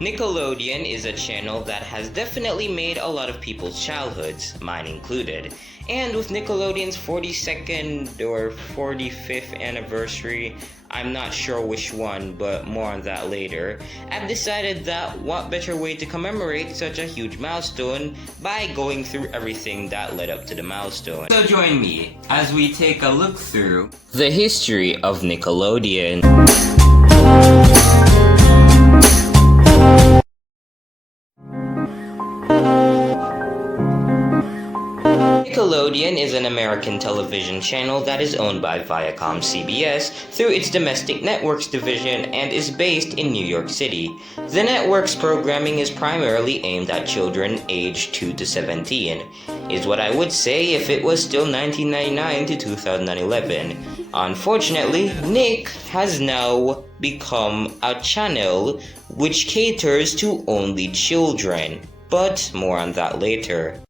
Nickelodeon is a channel that has definitely made a lot of people's childhoods, mine included. And with Nickelodeon's 42nd or 45th anniversary, I'm not sure which one, but more on that later, I've decided that what better way to commemorate such a huge milestone by going through everything that led up to the milestone. So join me as we take a look through the history of Nickelodeon. Nickelodeon is an American television channel that is owned by Viacom CBS through its domestic networks division and is based in New York City. The network's programming is primarily aimed at children aged 2 to 17, is what I would say if it was still 1999 to 2011. Unfortunately, Nick has now become a channel which caters to only children, but more on that later.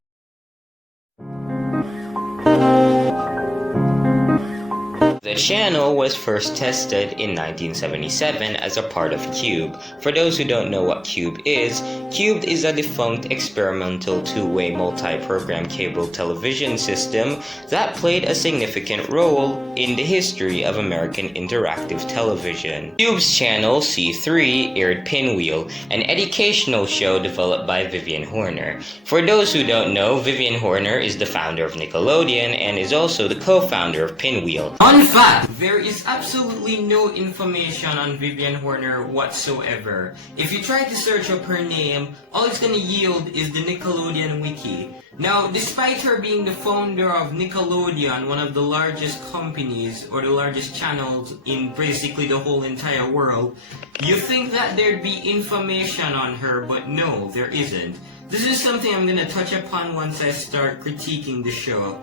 The channel was first tested in 1977 as a part of Cube. For those who don't know what Cube is a defunct experimental two-way multi-program cable television system that played a significant role in the history of American interactive television. Cube's channel C3 aired Pinwheel, an educational show developed by Vivian Horner. For those who don't know, Vivian Horner is the founder of Nickelodeon and is also the co-founder of Pinwheel. Fun fact! There is absolutely no information on Vivian Horner whatsoever. If you try to search up her name, all it's gonna yield is the Nickelodeon wiki. Now, despite her being the founder of Nickelodeon, one of the largest companies or the largest channels in basically the whole entire world, you think that there'd be information on her, but no, there isn't. This is something I'm gonna touch upon once I start critiquing the show.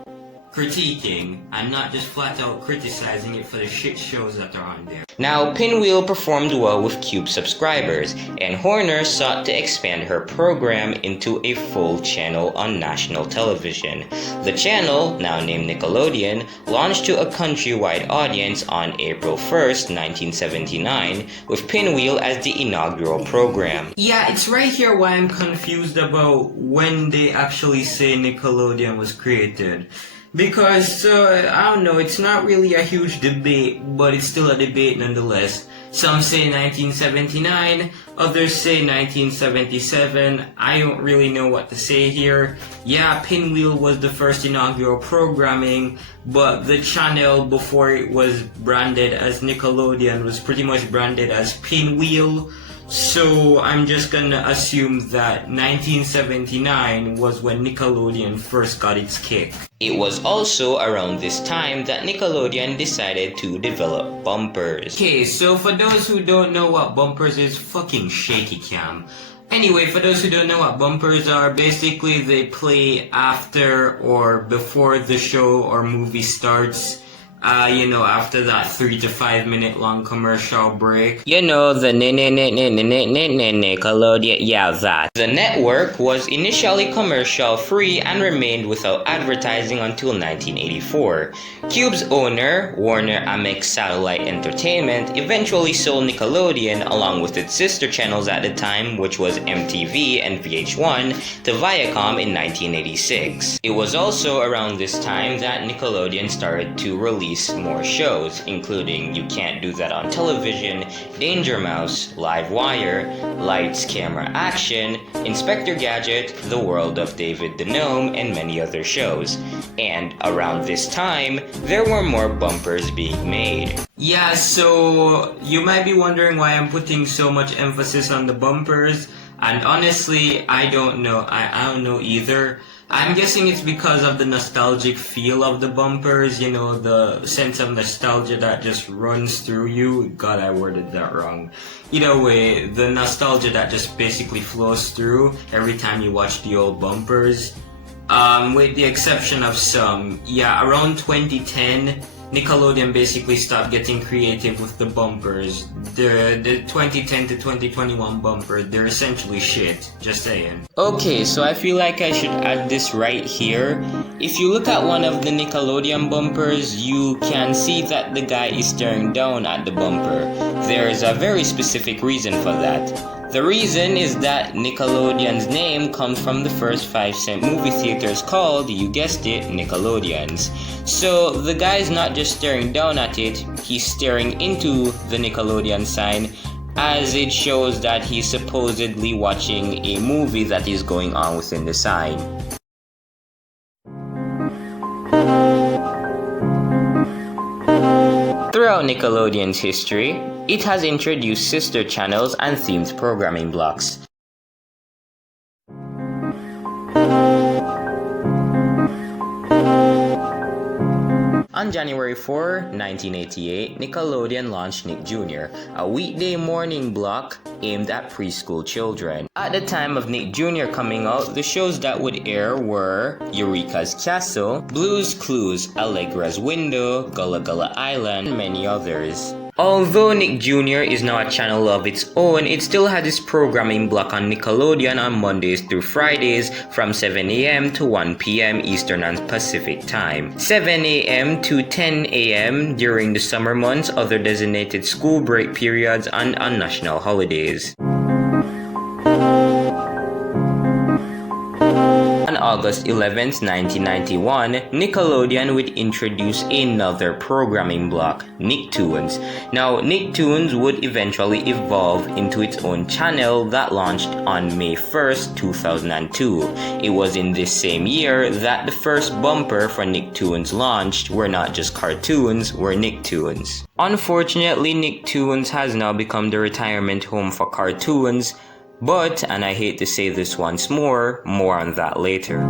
I'm not just flat out criticizing it for the shit shows that are on there. Now, Pinwheel performed well with Cube subscribers, and Horner sought to expand her program into a full channel on national television. The channel, now named Nickelodeon, launched to a countrywide audience on April 1st, 1979, with Pinwheel as the inaugural program. Yeah, it's right here why I'm confused about when they actually say Nickelodeon was created. Because, I don't know, it's not really a huge debate, but it's still a debate nonetheless. Some say 1979, others say 1977, I don't really know what to say here. Yeah, Pinwheel was the first inaugural programming, but the channel before it was branded as Nickelodeon was pretty much branded as Pinwheel. So I'm just gonna assume that 1979 was when Nickelodeon first got its kick. It was also around this time that Nickelodeon decided to develop bumpers. Okay, so for those who don't know what bumpers is, fucking shaky cam. Anyway, for those who don't know what bumpers are, basically they play after or before the show or movie starts. After that 3 to 5 minute long commercial break. You know, the Nickelodeon, yeah, that. The network was initially commercial free and remained without advertising until 1984. Cube's owner, Warner Amex Satellite Entertainment, eventually sold Nickelodeon along with its sister channels at the time, which was MeTV and VH1, to Viacom in 1986. It was also around this time that Nickelodeon started to release more shows, including You Can't Do That on Television, Danger Mouse, Live Wire, Lights, Camera, Action, Inspector Gadget, The World of David the Gnome, and many other shows. And around this time, there were more bumpers being made. Yeah, so you might be wondering why I'm putting so much emphasis on the bumpers, and honestly, I don't know. I don't know either. I'm guessing it's because of the nostalgic feel of the bumpers, you know, the sense of nostalgia that just runs through you. God, I worded that wrong. Either way, the nostalgia that just basically flows through every time you watch the old bumpers. With the exception of some. Yeah, around 2010, Nickelodeon basically stopped getting creative with the bumpers. The 2010 to 2021 bumpers, they're essentially shit, just saying. Okay, so I feel like I should add this right here. If you look at one of the Nickelodeon bumpers, you can see that the guy is staring down at the bumper. There is a very specific reason for that. The reason is that Nickelodeon's name comes from the first 5-cent movie theaters called, you guessed it, Nickelodeons. So the guy's not just staring down at it, he's staring into the Nickelodeon sign, as it shows that he's supposedly watching a movie that is going on within the sign. Throughout Nickelodeon's history, it has introduced sister channels and themed programming blocks. On January 4, 1988, Nickelodeon launched Nick Jr., a weekday morning block aimed at preschool children. At the time of Nick Jr. coming out, the shows that would air were Eureka's Castle, Blue's Clues, Allegra's Window, Gullah Gullah Island, and many others. Although Nick Jr. is now a channel of its own, it still had its programming block on Nickelodeon on Mondays through Fridays from 7 a.m. to 1 p.m. Eastern and Pacific Time, 7 a.m. to 10 a.m. during the summer months, other designated school break periods, and on national holidays. On August 11, 1991, Nickelodeon would introduce another programming block, NickToons. Now, NickToons would eventually evolve into its own channel that launched on May 1st, 2002. It was in this same year that the first bumper for NickToons launched, were not just cartoons, were NickToons. Unfortunately, NickToons has now become the retirement home for cartoons. But, and I hate to say this once more on that later.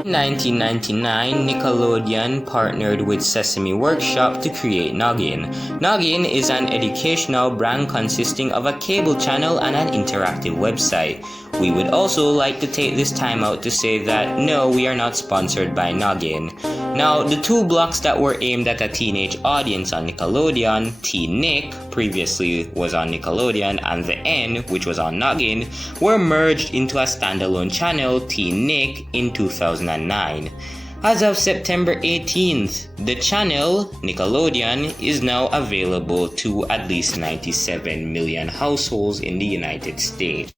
In 1999, Nickelodeon partnered with Sesame Workshop to create Noggin. Noggin is an educational brand consisting of a cable channel and an interactive website. We would also like to take this time out to say that no, we are not sponsored by Noggin. Now, the two blocks that were aimed at a teenage audience on Nickelodeon, TeenNick, previously was on Nickelodeon, and the N, which was on Noggin, were merged into a standalone channel, TeenNick, in 2009. As of September 18th, the channel, Nickelodeon, is now available to at least 97 million households in the United States.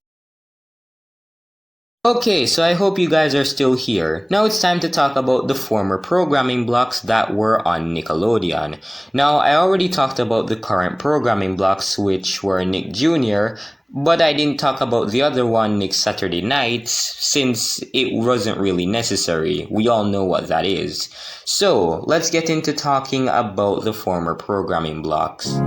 Okay, so I hope you guys are still here. Now it's time to talk about the former programming blocks that were on Nickelodeon. Now, I already talked about the current programming blocks, which were Nick Jr., but I didn't talk about the other one, Nick Saturday Nights, since it wasn't really necessary. We all know what that is. So, let's get into talking about the former programming blocks.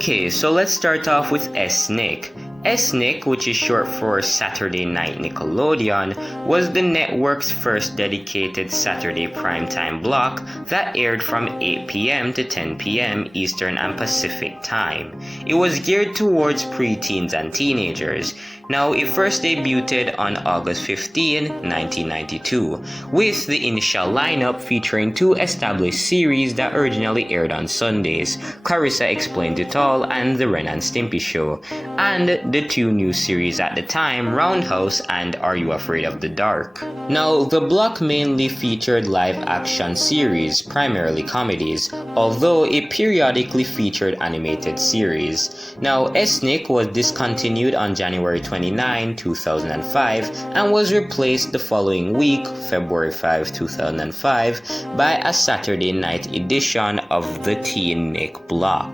Okay, so let's start off with SNICK. SNICK, which is short for Saturday Night Nickelodeon, was the network's first dedicated Saturday primetime block that aired from 8 p.m. to 10 p.m. Eastern and Pacific Time. It was geared towards preteens and teenagers. Now, it first debuted on August 15, 1992, with the initial lineup featuring two established series that originally aired on Sundays, Clarissa Explained It All and The Ren and Stimpy Show, and the two new series at the time, Roundhouse and Are You Afraid of the Dark? Now, the block mainly featured live-action series, primarily comedies, although it periodically featured animated series. Now, SNICK was discontinued on January 29, 2005, and was replaced the following week, February 5, 2005, by a Saturday night edition of the TeenNick block.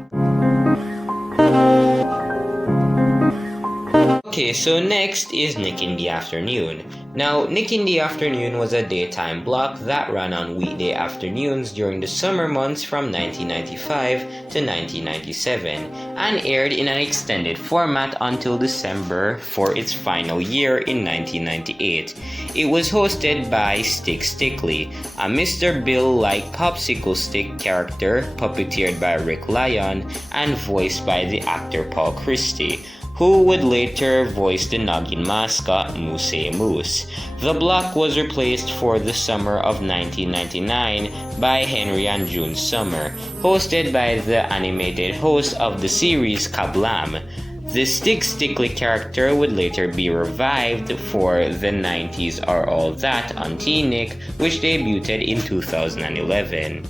Okay, so next is Nick in the Afternoon. Now, Nick in the Afternoon was a daytime block that ran on weekday afternoons during the summer months from 1995 to 1997 and aired in an extended format until December for its final year in 1998. It was hosted by Stick Stickly, a Mr. Bill-like popsicle stick character puppeteered by Rick Lyon and voiced by the actor Paul Christie, who would later voice the Noggin mascot Moose Moose. The block was replaced for the summer of 1999 by Henry and June Summer, hosted by the animated host of the series Kablam. The Stick Stickly character would later be revived for the 90s Are All That on TeenNick, which debuted in 2011.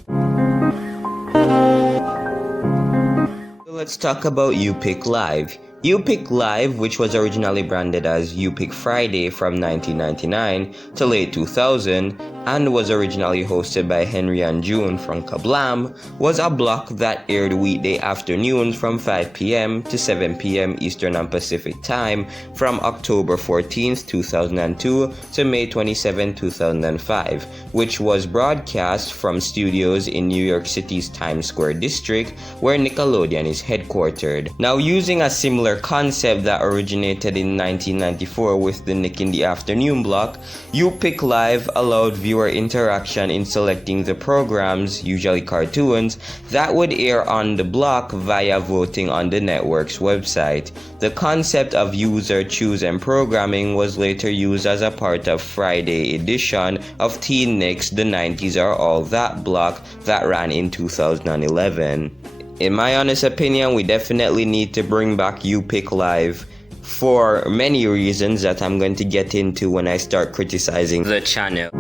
Let's talk about You Pick Live. You Pick Live, which was originally branded as You Pick Friday from 1999 to late 2000 and was originally hosted by Henry and June from Kablam, was a block that aired weekday afternoons from 5 p.m. to 7 p.m. Eastern and Pacific Time from October 14, 2002 to May 27, 2005, which was broadcast from studios in New York City's Times Square district where Nickelodeon is headquartered. Now, using a similar concept that originated in 1994 with the Nick in the Afternoon block, You Pick Live allowed viewer interaction in selecting the programs, usually cartoons, that would air on the block via voting on the network's website. The concept of user chosen programming was later used as a part of Friday edition of TeenNick's The 90s Are All That block that ran in 2011. In my honest opinion, we definitely need to bring back You Pick Live for many reasons that I'm going to get into when I start criticizing the channel.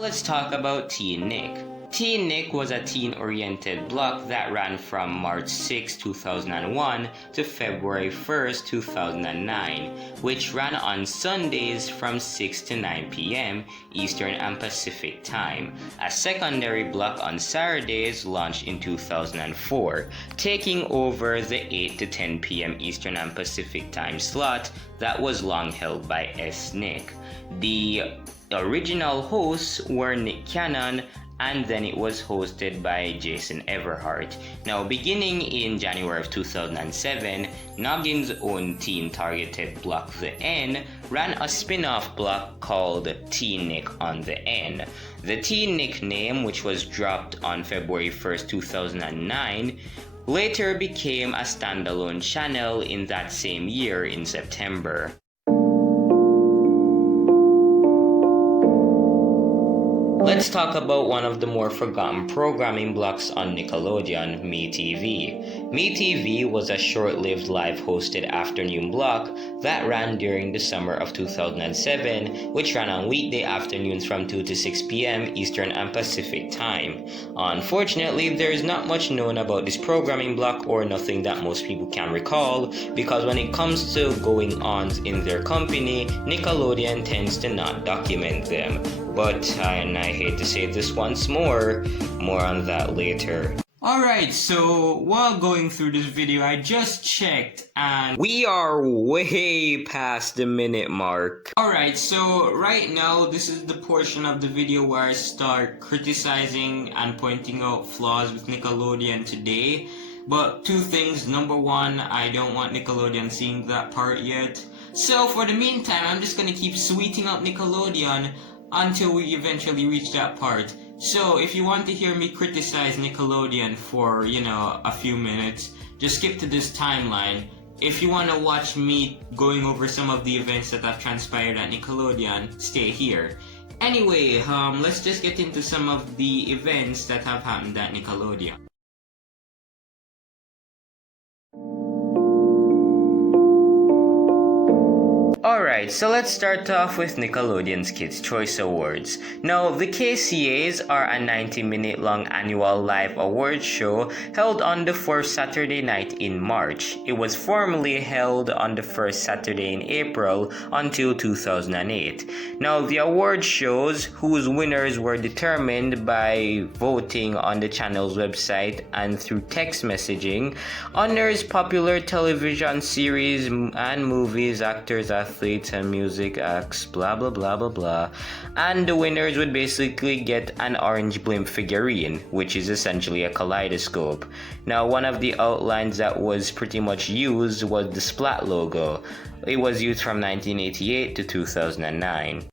Let's talk about TeenNick. TeenNick was a teen-oriented block that ran from March 6, 2001 to February 1, 2009, which ran on Sundays from 6 to 9 p.m. Eastern and Pacific Time. A secondary block on Saturdays launched in 2004, taking over the 8 to 10 p.m. Eastern and Pacific Time slot that was long held by SNICK. The original hosts were Nick Cannon, and then it was hosted by Jason Everhart. Now, beginning in January of 2007, Noggin's own teen-targeted block The N ran a spin-off block called TeenNick on the N. The TeenNick name, which was dropped on February 1st, 2009, later became a standalone channel in that same year in September. Let's talk about one of the more forgotten programming blocks on Nickelodeon, MeTV. MeTV was a short-lived live-hosted afternoon block that ran during the summer of 2007, which ran on weekday afternoons from 2 to 6 p.m. Eastern and Pacific Time. Unfortunately, there is not much known about this programming block, or nothing that most people can recall, because when it comes to going-ons in their company, Nickelodeon tends to not document them. But, and I hate to say this once more on that later. Alright, so while going through this video, I just checked and we are way past the minute mark. Alright, so right now, this is the portion of the video where I start criticizing and pointing out flaws with Nickelodeon today. But two things. Number one, I don't want Nickelodeon seeing that part yet. So for the meantime, I'm just gonna keep sweeting up Nickelodeon until we eventually reach that part. So if you want to hear me criticize Nickelodeon for, a few minutes, just skip to this timeline. If you want to watch me going over some of the events that have transpired at Nickelodeon, stay here. Anyway, let's just get into some of the events that have happened at Nickelodeon. Alright, so let's start off with Nickelodeon's Kids' Choice Awards. Now, the KCAs are a 90-minute long annual live awards show held on the fourth Saturday night in March. It was formerly held on the first Saturday in April until 2008. Now, the award shows, whose winners were determined by voting on the channel's website and through text messaging, honors popular television series and movies, actors, athletes, and music acts, blah blah blah blah blah, and the winners would basically get an orange blimp figurine, which is essentially a kaleidoscope. Now, one of the outlines that was pretty much used was the Splat logo. It was used from 1988 to 2009.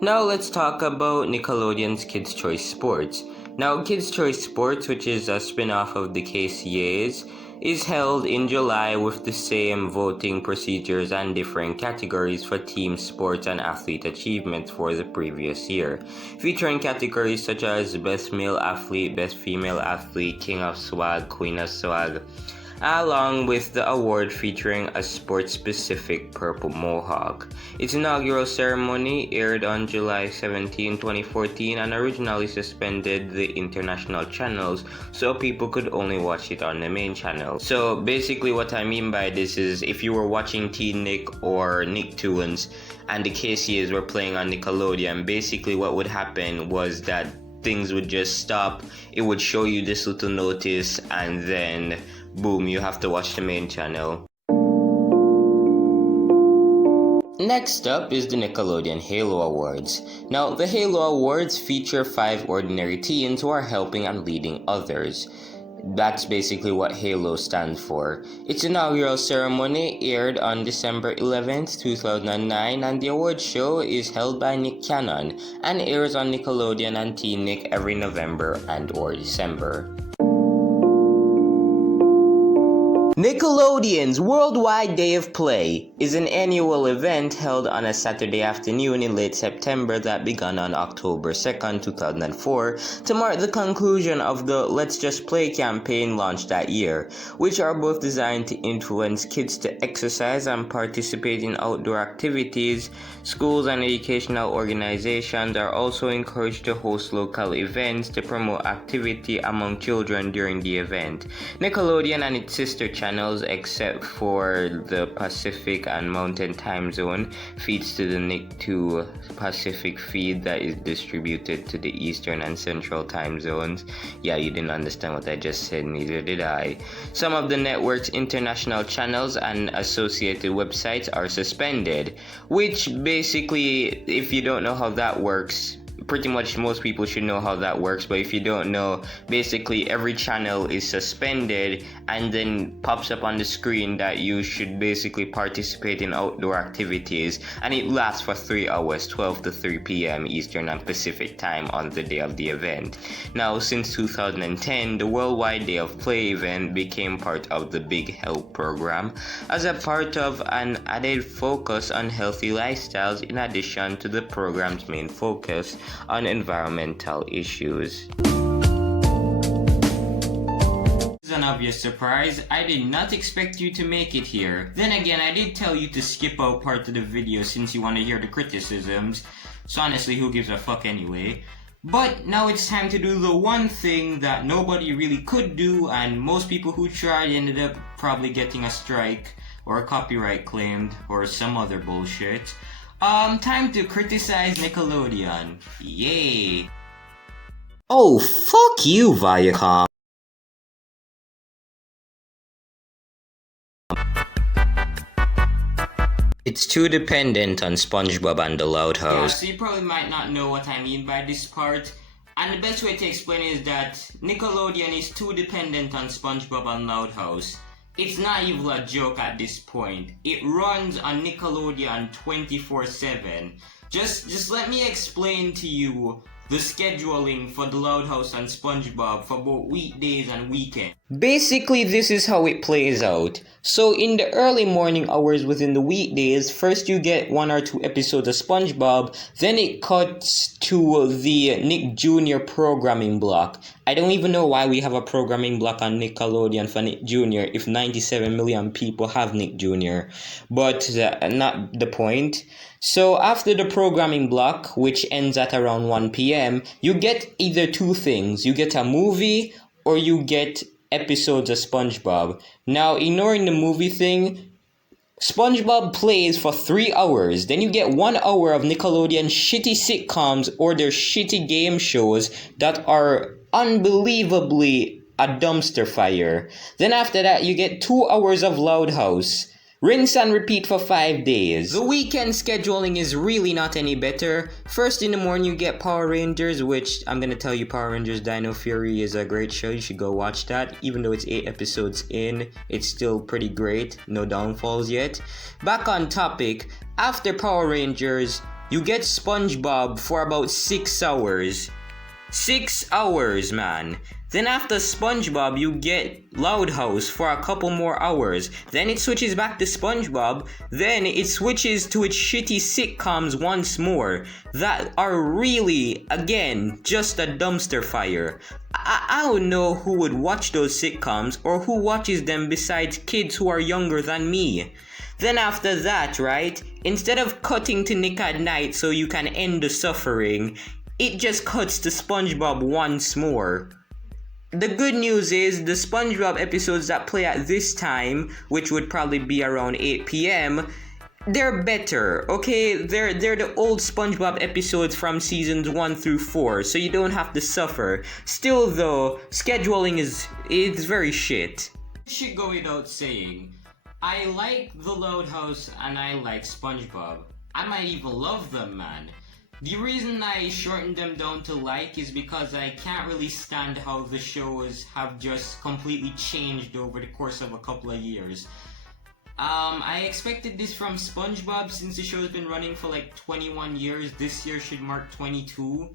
Now let's talk about Nickelodeon's Kids' Choice Sports. Now, Kids' Choice Sports, which is a spin-off of the KCAs, is held in July with the same voting procedures and different categories for team sports and athlete achievements for the previous year, featuring categories such as Best Male Athlete, Best Female Athlete, King of Swag, Queen of Swag, along with the award featuring a sports-specific purple mohawk. Its inaugural ceremony aired on July 17, 2014 and originally suspended the international channels so people could only watch it on the main channel. So basically what I mean by this is if you were watching TeenNick or NickToons and the KCAs were playing on Nickelodeon, basically what would happen was that things would just stop. It would show you this little notice and then boom, you have to watch the main channel. Next up is the Nickelodeon Halo Awards. Now, the Halo Awards feature 5 ordinary teens who are helping and leading others. That's basically what Halo stands for. Its inaugural ceremony aired on December 11th, 2009, and the award show is held by Nick Cannon and airs on Nickelodeon and TeenNick every November and or December. Nickelodeon's Worldwide Day of Play is an annual event held on a Saturday afternoon in late September that began on October 2nd, 2004 to mark the conclusion of the Let's Just Play campaign launched that year, which are both designed to influence kids to exercise and participate in outdoor activities. Schools and educational organizations are also encouraged to host local events to promote activity among children during the event. Nickelodeon and its sister channels, except for the Pacific and Mountain Time Zone, feeds to the Nick2 Pacific feed that is distributed to the Eastern and Central Time Zones. Yeah, you didn't understand what I just said, neither did I. Some of the network's international channels and associated websites are suspended, which basically, if you don't know how that works, pretty much most people should know how that works, but if you don't know, basically every channel is suspended and then pops up on the screen that you should basically participate in outdoor activities, and it lasts for 3 hours, 12 to 3 p.m. Eastern and Pacific time on the day of the event. Now, since 2010, the Worldwide Day of Play event became part of the Big Help program as a part of an added focus on healthy lifestyles in addition to the program's main focus on environmental issues. This is an obvious surprise. I did not expect you to make it here. Then again, I did tell you to skip out part of the video since you want to hear the criticisms. So honestly, who gives a fuck anyway? But now it's time to do the one thing that nobody really could do, and most people who tried ended up probably getting a strike or a copyright claimed or some other bullshit. Time to criticize Nickelodeon. Yay! Oh, fuck you, Viacom. It's too dependent on SpongeBob and the Loud House. Yeah, so you probably might not know what I mean by this part. And the best way to explain it is that Nickelodeon is too dependent on SpongeBob and Loud House. It's not even a joke at this point. It runs on Nickelodeon 24/7. Just let me explain to you the scheduling for the Loud House and SpongeBob for both weekdays and weekends. Basically, this is how it plays out. So in the early morning hours within the weekdays, first you get 1 or 2 episodes of SpongeBob, then it cuts to the Nick Jr. programming block. I don't even know why we have a programming block on Nickelodeon for Nick Jr. if 97 million people have Nick Jr. But not the point. So after the programming block, which ends at around 1 p.m., you get either 2 things. You get a movie or you get episodes of SpongeBob. Now, ignoring the movie thing, SpongeBob plays for 3 hours. Then you get 1 hour of Nickelodeon shitty sitcoms or their shitty game shows that are unbelievably a dumpster fire. Then after that, you get 2 hours of Loud House. Rinse and repeat for 5 days. The weekend scheduling is really not any better. First in the morning you get Power Rangers, which I'm gonna tell you, Power Rangers Dino Fury is a great show. You should go watch that. Even though it's 8 episodes in, it's still pretty great. No downfalls yet. Back on topic, after Power Rangers, you get SpongeBob for about 6 hours. 6 hours, man. Then after SpongeBob, you get Loud House for a couple more hours. Then it switches back to SpongeBob. Then it switches to its shitty sitcoms once more that are really, again, just a dumpster fire. I don't know who would watch those sitcoms or who watches them besides kids who are younger than me. Then after that, right, instead of cutting to Nick at Night so you can end the suffering, it just cuts to SpongeBob once more. The good news is the SpongeBob episodes that play at this time, which would probably be around 8 p.m., they're better, okay? They're the old SpongeBob episodes from seasons 1 through 4, so you don't have to suffer. Still though, scheduling is very shit. It should go without saying, I like the Loud House and I like SpongeBob. I might even love them, man. The reason I shortened them down to like is because I can't really stand how the shows have just completely changed over the course of a couple of years. I expected this from SpongeBob since the show's been running for like 21 years. This year should mark 22.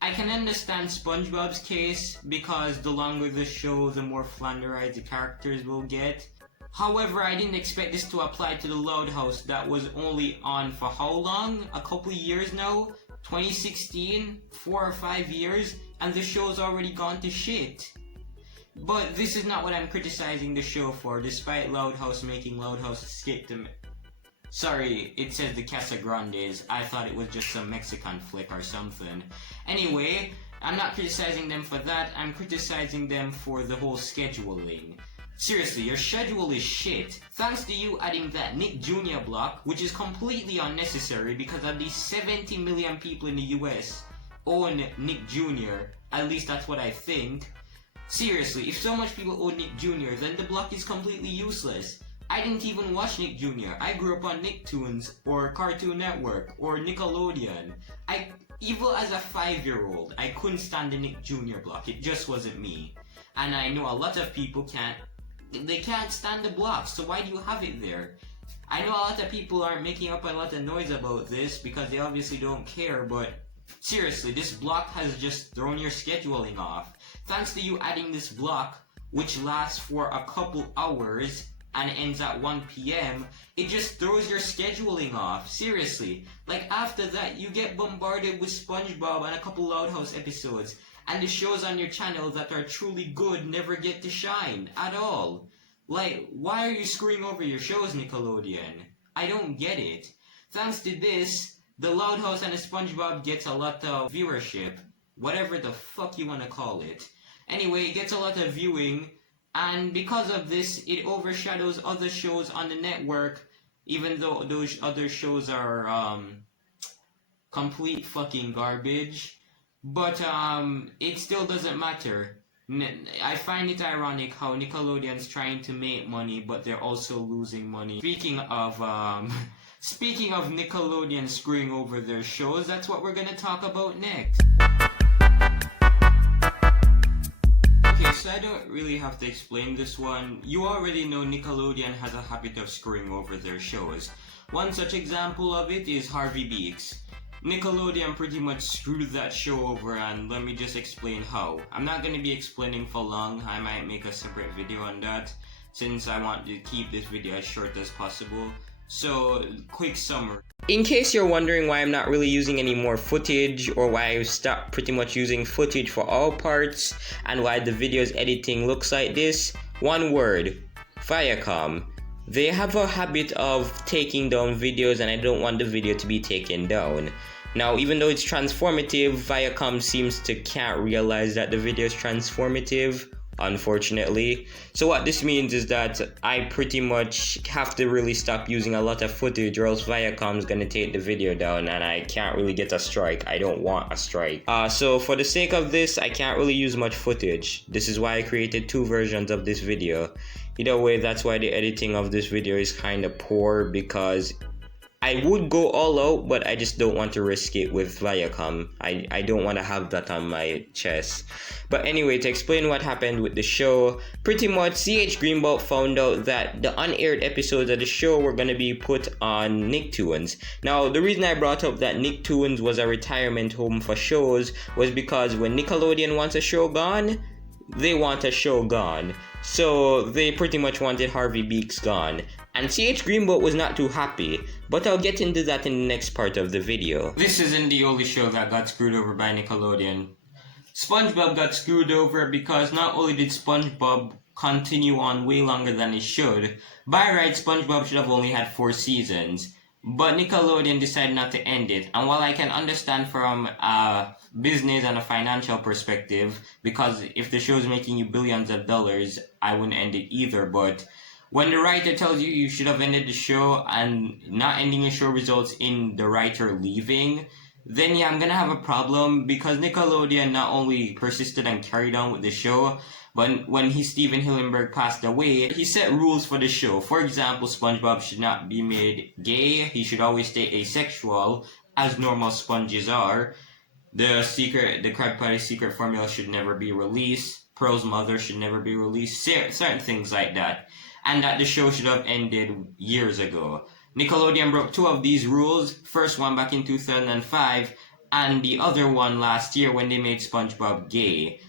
I can understand SpongeBob's case because the longer the show, the more flanderized the characters will get. However, I didn't expect this to apply to the Loud House that was only on for how long? A couple of years now? 2016? 4 or 5 years? And the show's already gone to shit. But this is not what I'm criticizing the show for, despite Loud House making Loud House skip the... Sorry, it says the Casa Grandes. I thought it was just some Mexican flick or something. Anyway, I'm not criticizing them for that, I'm criticizing them for the whole scheduling. Seriously, your schedule is shit. Thanks to you adding that Nick Jr. block, which is completely unnecessary because at least 70 million people in the US own Nick Jr. At least that's what I think. Seriously, if so much people own Nick Jr., then the block is completely useless. I didn't even watch Nick Jr. I grew up on NickToons, or Cartoon Network, or Nickelodeon. Even as a 5-year-old, I couldn't stand the Nick Jr. block. It just wasn't me. And I know a lot of people can't stand the block, so why do you have it there? I know a lot of people aren't making up a lot of noise about this because they obviously don't care, but seriously, this block has just thrown your scheduling off. Thanks to you adding this block, which lasts for a couple hours and ends at 1 p.m, it just throws your scheduling off. Seriously. Like after that, you get bombarded with SpongeBob and a couple Loud House episodes, and the shows on your channel that are truly good never get to shine at all. Like, why are you screwing over your shows, Nickelodeon? I don't get it. Thanks to this, the Loud House and the SpongeBob gets a lot of viewership. Whatever the fuck you wanna call it. Anyway, it gets a lot of viewing, and because of this, it overshadows other shows on the network, even though those other shows are, complete fucking garbage. But, it still doesn't matter. I find it ironic how Nickelodeon's trying to make money, but they're also losing money. Speaking of Nickelodeon screwing over their shows, that's what we're gonna talk about next. Okay, so I don't really have to explain this one. You already know Nickelodeon has a habit of screwing over their shows. One such example of it is Harvey Beaks. Nickelodeon pretty much screwed that show over, and let me just explain how. I'm not going to be explaining for long. I might make a separate video on that since I want to keep this video as short as possible. So, quick summary. In case you're wondering why I'm not really using any more footage, or why I stopped pretty much using footage for all parts, and why the video's editing looks like this, one word: Viacom. They have a habit of taking down videos, and I don't want the video to be taken down. Now, even though it's transformative, Viacom seems to can't realize that the video is transformative, unfortunately. So what this means is that I pretty much have to really stop using a lot of footage, or else Viacom's gonna take the video down, and I can't really get a strike. I don't want a strike. So for the sake of this, I can't really use much footage. This is why I created 2 versions of this video. Either way, that's why the editing of this video is kind of poor, because I would go all out, but I just don't want to risk it with Viacom. I don't want to have that on my chest. But anyway, to explain what happened with the show, pretty much CH Greenbelt found out that the unaired episodes of the show were going to be put on NickToons. Now, the reason I brought up that NickToons was a retirement home for shows was because when Nickelodeon wants a show gone, they want a show gone. So they pretty much wanted Harvey Beaks gone. And CH Greenbolt was not too happy, but I'll get into that in the next part of the video. This isn't the only show that got screwed over by Nickelodeon. SpongeBob got screwed over because not only did SpongeBob continue on way longer than it should, by right SpongeBob should have only had 4 seasons, but Nickelodeon decided not to end it. And while I can understand from a business and a financial perspective, because if the show is making you billions of dollars, I wouldn't end it either, but when the writer tells you you should have ended the show and not ending the show results in the writer leaving, then yeah, I'm gonna have a problem, because Nickelodeon not only persisted and carried on with the show, but when Steven Hillenburg passed away, he set rules for the show. For example, SpongeBob should not be made gay, he should always stay asexual, as normal sponges are. The Krabby Patty secret formula should never be released, Pearl's mother should never be released, certain things like that. And that the show should have ended years ago. Nickelodeon broke 2 of these rules, first one back in 2005, and the other one last year when they made SpongeBob gay.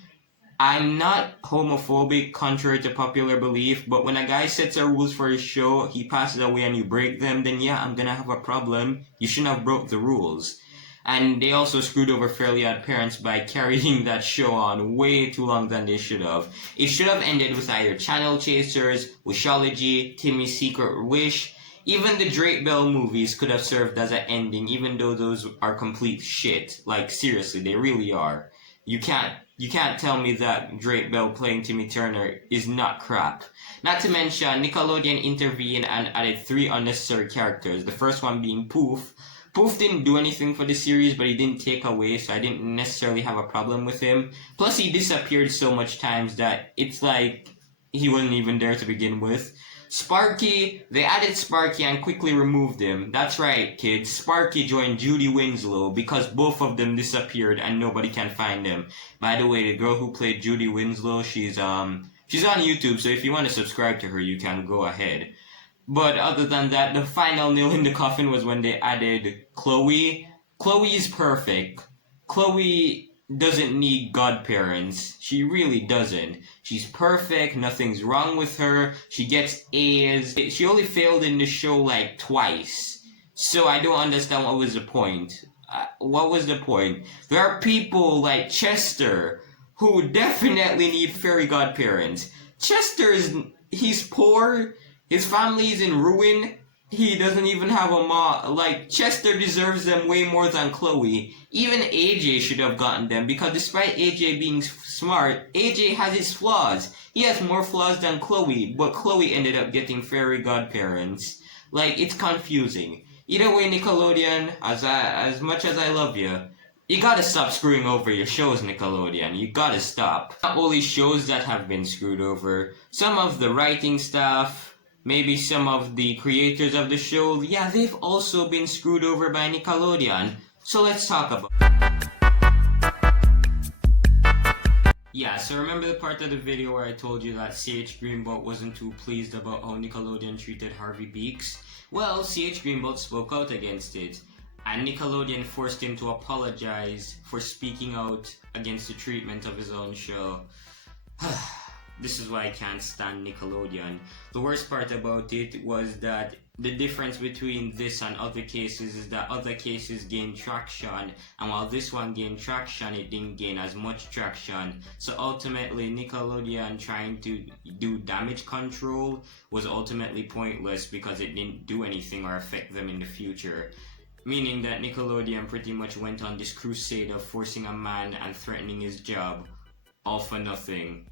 I'm not homophobic, contrary to popular belief, but when a guy sets a rules for his show, he passes away and you break them, then yeah, I'm gonna have a problem. You shouldn't have broke the rules. And they also screwed over Fairly Odd Parents by carrying that show on way too long than they should have. It should have ended with either Channel Chasers, Wishology, Timmy's Secret Wish. Even the Drake Bell movies could have served as an ending, even though those are complete shit. Like, seriously, they really are. You can't tell me that Drake Bell playing Timmy Turner is not crap. Not to mention, Nickelodeon intervened and added 3 unnecessary characters. The first one being Poof. Poof didn't do anything for the series, but he didn't take away, so I didn't necessarily have a problem with him. Plus, he disappeared so much times that it's like he wasn't even there to begin with. Sparky, they added Sparky and quickly removed him. That's right, kids. Sparky joined Judy Winslow because both of them disappeared and nobody can find them. By the way, the girl who played Judy Winslow, she's on YouTube, so if you want to subscribe to her, you can go ahead. But other than that, the final nail in the coffin was when they added Chloe. Chloe is perfect. Chloe doesn't need godparents. She really doesn't. She's perfect, nothing's wrong with her, she gets A's. She only failed in the show like twice. So I don't understand what was the point. What was the point? There are people like Chester who definitely need fairy godparents. He's poor, his family is in ruin, he doesn't even have a mom. Like, Chester deserves them way more than Chloe. Even AJ should have gotten them, because despite AJ being smart, AJ has his flaws. He has more flaws than Chloe, but Chloe ended up getting fairy godparents. Like, it's confusing. Either way, Nickelodeon, as much as I love you gotta stop screwing over your shows, Nickelodeon. You gotta stop. Not only shows that have been screwed over, some of the writing staff, maybe some of the creators of the show, yeah, they've also been screwed over by Nickelodeon. So let's talk about Yeah, so remember the part of the video where I told you that CH Greenbolt wasn't too pleased about how Nickelodeon treated Harvey Beaks? Well, CH Greenbolt spoke out against it, and Nickelodeon forced him to apologize for speaking out against the treatment of his own show. This is why I can't stand Nickelodeon. The worst part about it was that the difference between this and other cases is that other cases gained traction, and while this one gained traction, it didn't gain as much traction. So ultimately, Nickelodeon trying to do damage control was ultimately pointless because it didn't do anything or affect them in the future. Meaning that Nickelodeon pretty much went on this crusade of forcing a man and threatening his job, all for nothing.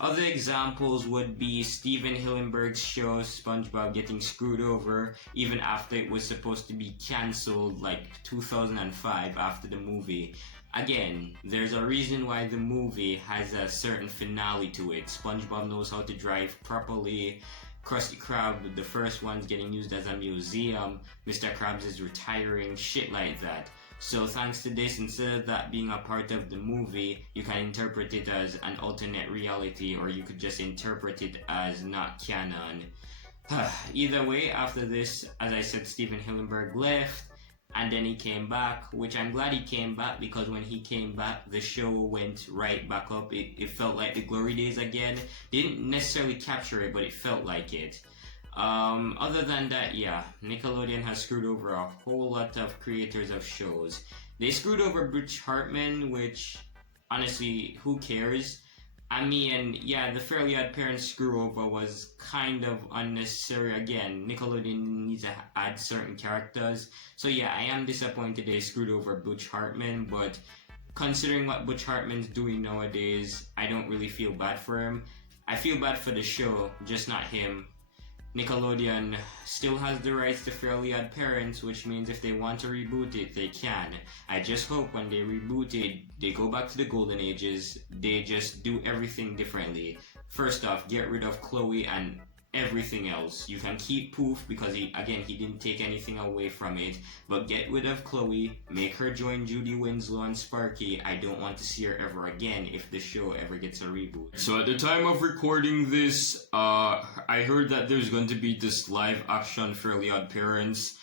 Other examples would be Steven Hillenburg's show SpongeBob getting screwed over even after it was supposed to be cancelled like 2005 after the movie. Again, there's a reason why the movie has a certain finale to it. SpongeBob knows how to drive properly. Krusty Krab, the first one's getting used as a museum. Mr. Krabs is retiring, shit like that. So thanks to this, instead of that being a part of the movie, you can interpret it as an alternate reality, or you could just interpret it as not canon. Either way, after this, as I said, Steven Hillenburg left, and then he came back, which I'm glad he came back, because when he came back, the show went right back up. It felt like the glory days again. They didn't necessarily capture it, but it felt like it. Other than that, yeah, Nickelodeon has screwed over a whole lot of creators of shows. They screwed over Butch Hartman, which, honestly, who cares? I mean, yeah, the Fairly Odd Parents screw over was kind of unnecessary. Again, Nickelodeon needs to add certain characters. So yeah, I am disappointed they screwed over Butch Hartman, but considering what Butch Hartman's doing nowadays, I don't really feel bad for him. I feel bad for the show, just not him. Nickelodeon still has the rights to Fairly Odd Parents, which means if they want to reboot it, they can. I just hope when they reboot it, they go back to the golden ages, they just do everything differently. First off, get rid of Chloe and everything else. You can keep Poof because he didn't take anything away from it, but get rid of Chloe, make her join Judy Winslow and Sparky. I don't want to see her ever again if the show ever gets a reboot. So at the time of recording this, I heard that there's going to be this live action Fairly Odd Parents.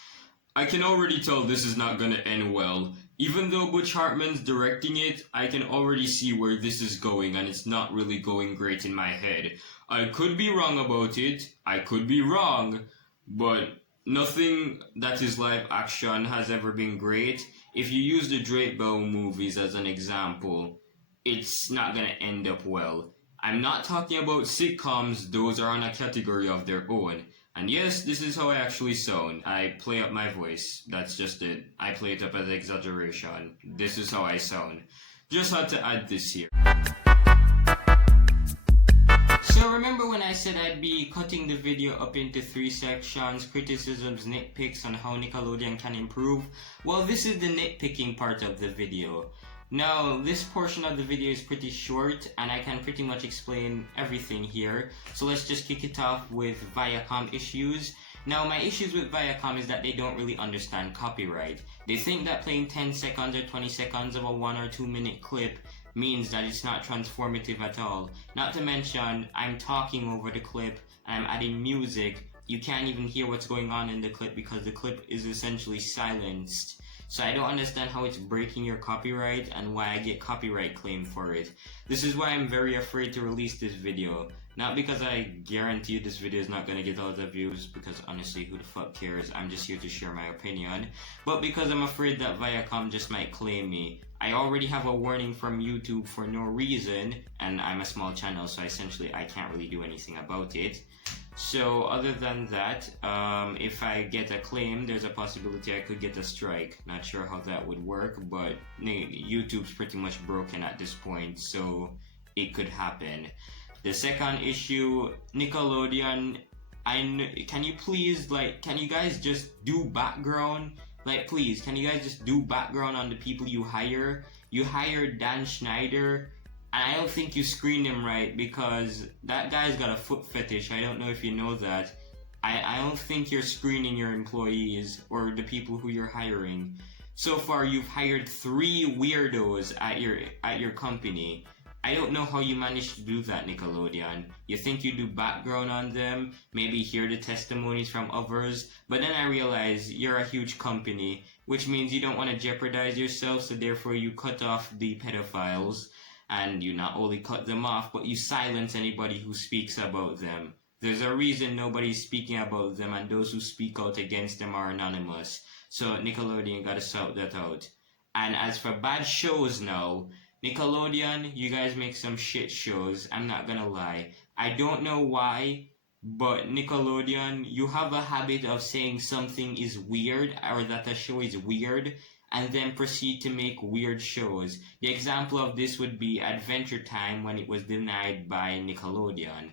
I can already tell this is not gonna end well. Even though Butch Hartman's directing it, I can already see where this is going, and it's not really going great in my head. I could be wrong about it, I could be wrong, but nothing that is live action has ever been great. If you use the Drake Bell movies as an example, it's not gonna end up well. I'm not talking about sitcoms, those are on a category of their own. And yes, this is how I actually sound. I play up my voice. That's just it. I play it up as exaggeration. This is how I sound. Just had to add this here. So remember when I said I'd be cutting the video up into 3 sections, criticisms, nitpicks on how Nickelodeon can improve? Well, this is the nitpicking part of the video. Now, this portion of the video is pretty short, and I can pretty much explain everything here. So let's just kick it off with Viacom issues. Now, my issues with Viacom is that they don't really understand copyright. They think that playing 10 seconds or 20 seconds of a 1 or 2 minute clip means that it's not transformative at all. Not to mention, I'm talking over the clip, and I'm adding music. You can't even hear what's going on in the clip because the clip is essentially silenced. So I don't understand how it's breaking your copyright and why I get copyright claim for it. This is why I'm very afraid to release this video. Not because I guarantee this video is not gonna get a lot of views, because honestly, who the fuck cares? I'm just here to share my opinion. But because I'm afraid that Viacom just might claim me. I already have a warning from YouTube for no reason, and I'm a small channel, so essentially I can't really do anything about it. So other than that, if I get a claim, there's a possibility I could get a strike. Not sure how that would work, but YouTube's pretty much broken at this point, so it could happen. The second issue, Nickelodeon, can you please, can you guys just do background? Please, can you guys just do background on the people you hire? You hired Dan Schneider, and I don't think you screened him right, because that guy's got a foot fetish. I don't know if you know that. I don't think you're screening your employees or the people who you're hiring. So far, you've hired 3 weirdos at your company. I don't know how you managed to do that, Nickelodeon. You think you do background on them, maybe hear the testimonies from others, but then I realize you're a huge company, which means you don't want to jeopardize yourself, so therefore you cut off the pedophiles. And you not only cut them off, but you silence anybody who speaks about them. There's a reason nobody's speaking about them, and those who speak out against them are anonymous. So Nickelodeon gotta sort that out. And as for bad shows now, Nickelodeon, you guys make some shit shows, I'm not gonna lie. I don't know why, but Nickelodeon, you have a habit of saying something is weird, or that a show is weird, and then proceed to make weird shows. The example of this would be Adventure Time when it was denied by Nickelodeon.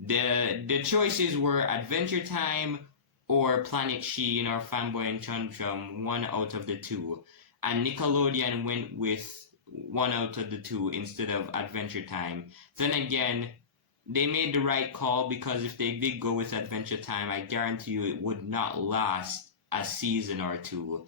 The choices were Adventure Time or Planet Sheen or Fanboy and Chum Chum, 1 out of the 2. And Nickelodeon went with 1 out of the 2 instead of Adventure Time. Then again, they made the right call, because if they did go with Adventure Time, I guarantee you it would not last a season or 2.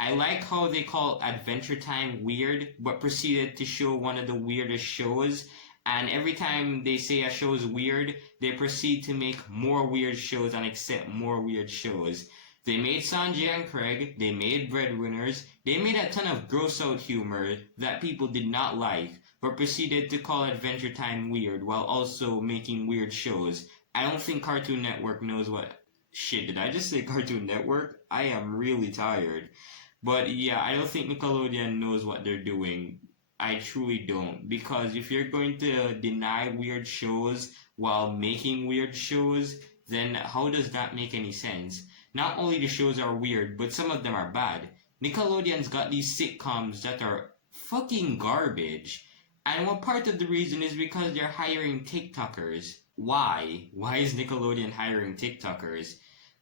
I like how they call Adventure Time weird, but proceeded to show one of the weirdest shows. And every time they say a show is weird, they proceed to make more weird shows and accept more weird shows. They made Sanjay and Craig, they made Breadwinners, they made a ton of gross out humor that people did not like, but proceeded to call Adventure Time weird while also making weird shows. I don't think Cartoon Network knows what... Shit, did I just say Cartoon Network? I am really tired. But yeah, I don't think Nickelodeon knows what they're doing. I truly don't. Because if you're going to deny weird shows while making weird shows, then how does that make any sense? Not only the shows are weird, but some of them are bad. Nickelodeon's got these sitcoms that are fucking garbage. And one part of the reason is because they're hiring TikTokers. Why? Why is Nickelodeon hiring TikTokers?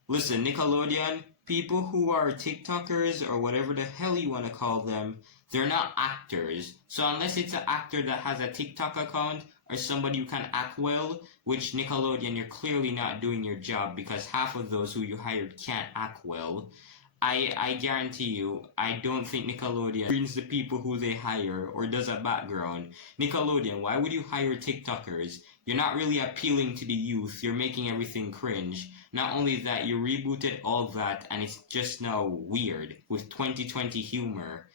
Listen, Nickelodeon, people who are TikTokers or whatever the hell you want to call them, they're not actors. So unless it's an actor that has a TikTok account or somebody who can act well, which Nickelodeon, you're clearly not doing your job because half of those who you hired can't act well. I guarantee you, I don't think Nickelodeon screens the people who they hire or does a background. Nickelodeon, why would you hire TikTokers? You're not really appealing to the youth, you're making everything cringe. Not only that, you rebooted all that and it's just now weird with 2020 humor.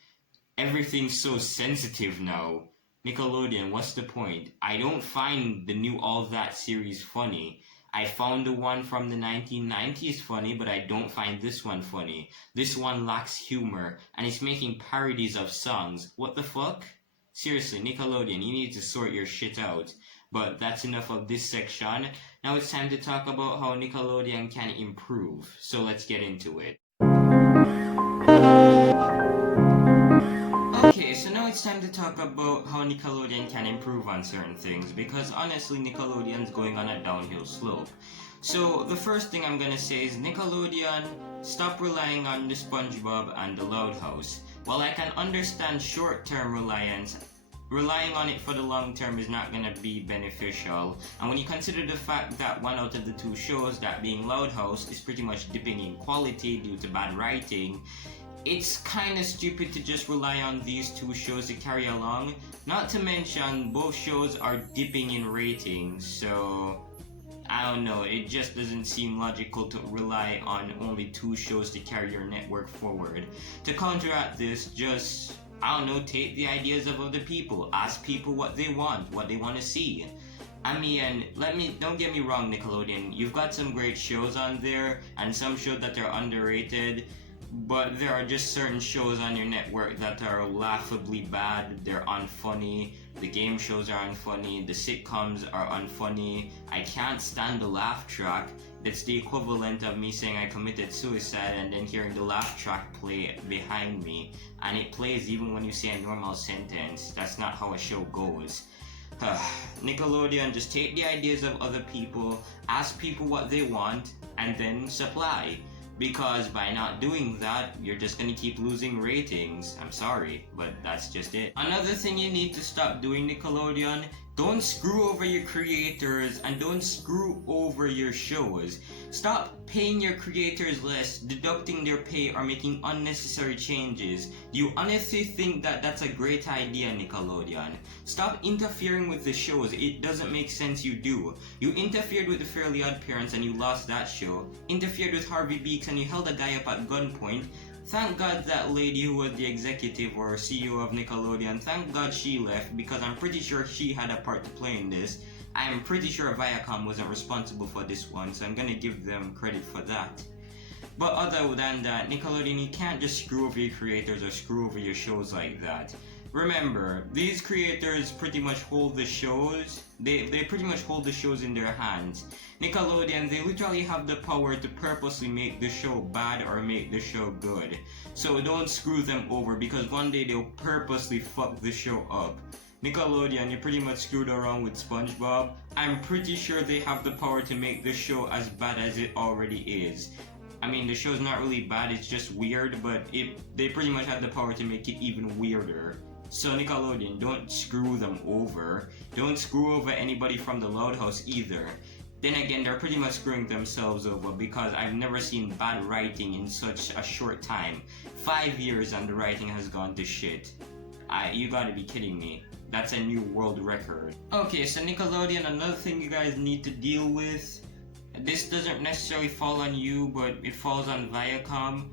Everything's so sensitive now. Nickelodeon, what's the point? I don't find the new All That series funny. I found the one from the 1990s funny, but I don't find this one funny. This one lacks humor, and it's making parodies of songs. What the fuck? Seriously, Nickelodeon, you need to sort your shit out. But that's enough of this section. Now it's time to talk about how Nickelodeon can improve. So let's get into it. Okay, so now it's time to talk about how Nickelodeon can improve on certain things, because honestly Nickelodeon's going on a downhill slope. So the first thing I'm gonna say is Nickelodeon, stop relying on the SpongeBob and the Loud House. While I can understand short-term reliance, relying on it for the long term is not gonna be beneficial. And when you consider the fact that one out of the two shows, that being Loud House, is pretty much dipping in quality due to bad writing, it's kinda stupid to just rely on these two shows to carry along. Not to mention, both shows are dipping in ratings, so I don't know, it just doesn't seem logical to rely on only two shows to carry your network forward. To counteract this, just, I don't know, take the ideas of other people, ask people what they want to see. I mean, don't get me wrong, Nickelodeon, you've got some great shows on there, and some shows that are underrated, but there are just certain shows on your network that are laughably bad, they're unfunny, the game shows are unfunny, the sitcoms are unfunny, I can't stand the laugh track. It's the equivalent of me saying I committed suicide and then hearing the laugh track play behind me, and it plays even when you say a normal sentence. That's not how a show goes. Nickelodeon, just take the ideas of other people, ask people what they want, and then supply. Because by not doing that, you're just gonna keep losing ratings. I'm sorry, but that's just it. Another thing you need to stop doing, Nickelodeon, don't screw over your creators and don't screw over your shows. Stop paying your creators less, deducting their pay, or making unnecessary changes. Do you honestly think that that's a great idea, Nickelodeon? Stop interfering with the shows. It doesn't make sense you do. You interfered with the Fairly Odd Parents and you lost that show. Interfered with Harvey Beaks and you held a guy up at gunpoint. Thank God that lady who was the executive or CEO of Nickelodeon, thank God she left, because I'm pretty sure she had a part to play in this. I am pretty sure Viacom wasn't responsible for this one, so I'm gonna give them credit for that. But other than that, Nickelodeon, you can't just screw over your creators or screw over your shows like that. Remember, these creators pretty much hold the shows, they pretty much hold the shows in their hands. Nickelodeon, they literally have the power to purposely make the show bad or make the show good. So don't screw them over, because one day they'll purposely fuck the show up. Nickelodeon, you pretty much screwed around with SpongeBob. I'm pretty sure they have the power to make the show as bad as it already is. I mean, the show's not really bad, it's just weird, but they pretty much have the power to make it even weirder. So Nickelodeon, don't screw them over. Don't screw over anybody from the Loud House either. Then again, they're pretty much screwing themselves over, because I've never seen bad writing in such a short time. 5 years and the writing has gone to shit. You gotta be kidding me. That's a new world record. Okay, so Nickelodeon, another thing you guys need to deal with, this doesn't necessarily fall on you, but it falls on Viacom.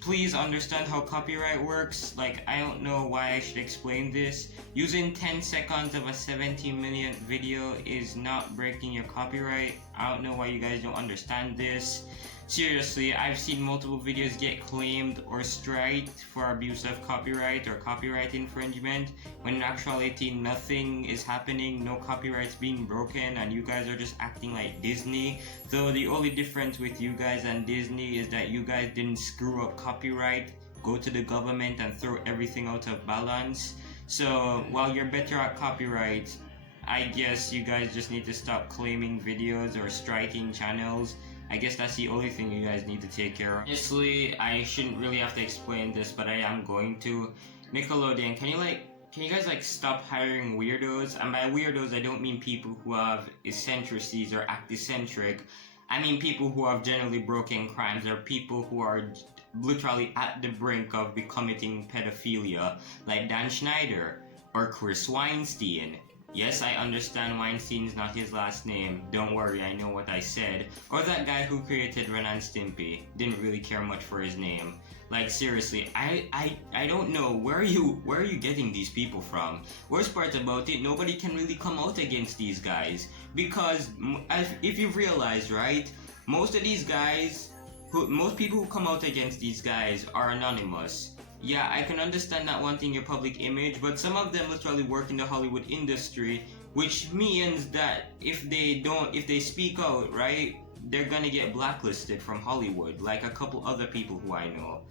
Please understand how copyright works. Like, I don't know why I should explain this. Using 10 seconds of a 17-minute video is not breaking your copyright. I don't know why you guys don't understand this. Seriously, I've seen multiple videos get claimed or striked for abuse of copyright or copyright infringement, when in actuality nothing is happening, no copyrights being broken, and you guys are just acting like Disney. Though the only difference with you guys and Disney is that you guys didn't screw up copyright, go to the government and throw everything out of balance. So while you're better at copyright, I guess you guys just need to stop claiming videos or striking channels. I guess that's the only thing you guys need to take care of. Honestly, I shouldn't really have to explain this, but I am going to. Nickelodeon, can you guys stop hiring weirdos? And by weirdos, I don't mean people who have eccentricities or act eccentric. I mean people who have generally broken crimes, or people who are literally at the brink of committing pedophilia, like Dan Schneider or Chris Weinstein. Yes, I understand Weinstein's not his last name. Don't worry, I know what I said. Or that guy who created Ren and Stimpy. Didn't really care much for his name. Like, seriously, I don't know. Where are you getting these people from? Worst part about it, nobody can really come out against these guys. Because, if you've realized, right? Most of these guys, most people who come out against these guys are anonymous. Yeah, I can understand not wanting your public image, but some of them literally work in the Hollywood industry, which means that if they speak out, right, they're gonna get blacklisted from Hollywood, like a couple other people who I know.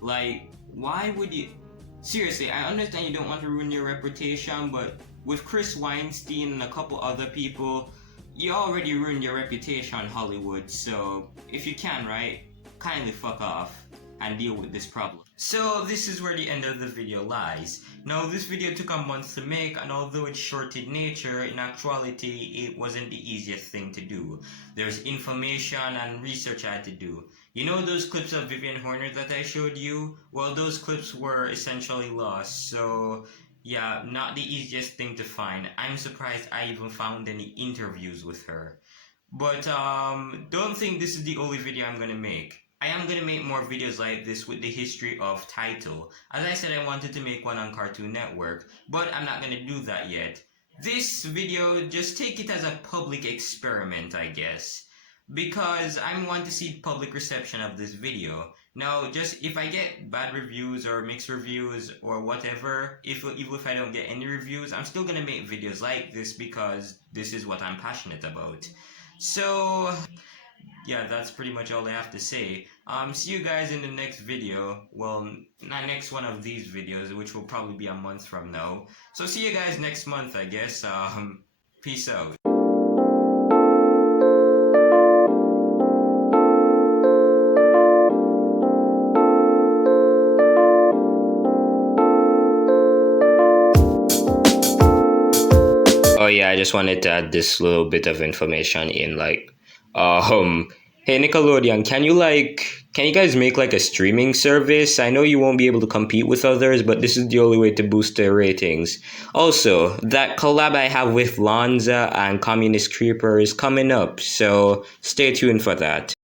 Like, why would you... Seriously, I understand you don't want to ruin your reputation, but with Chris Weinstein and a couple other people, you already ruined your reputation in Hollywood, so if you can, right, kindly fuck off and deal with this problem. So this is where the end of the video lies. Now, this video took a month to make, and although it's short in nature, in actuality it wasn't the easiest thing to do. There's information and research I had to do. You know those clips of Vivian Horner that I showed you? Well, those clips were essentially lost, so yeah, not the easiest thing to find. I'm surprised I even found any interviews with her. But don't think this is the only video I'm gonna make. I am going to make more videos like this with the history of title. As I said, I wanted to make one on Cartoon Network, but I'm not going to do that yet. This video, just take it as a public experiment, I guess. Because I want to see public reception of this video. Now, just if I get bad reviews or mixed reviews or whatever, even if I don't get any reviews, I'm still going to make videos like this because this is what I'm passionate about. So... yeah, that's pretty much all I have to say. See you guys in the next video. Well, not next one of these videos, which will probably be a month from now. So see you guys next month, I guess. Peace out. Oh yeah, I just wanted to add this little bit of information in, hey Nickelodeon, can you guys make a streaming service? I know you won't be able to compete with others, but this is the only way to boost their ratings. Also, that collab I have with Lonza and Communist Creeper is coming up, so stay tuned for that.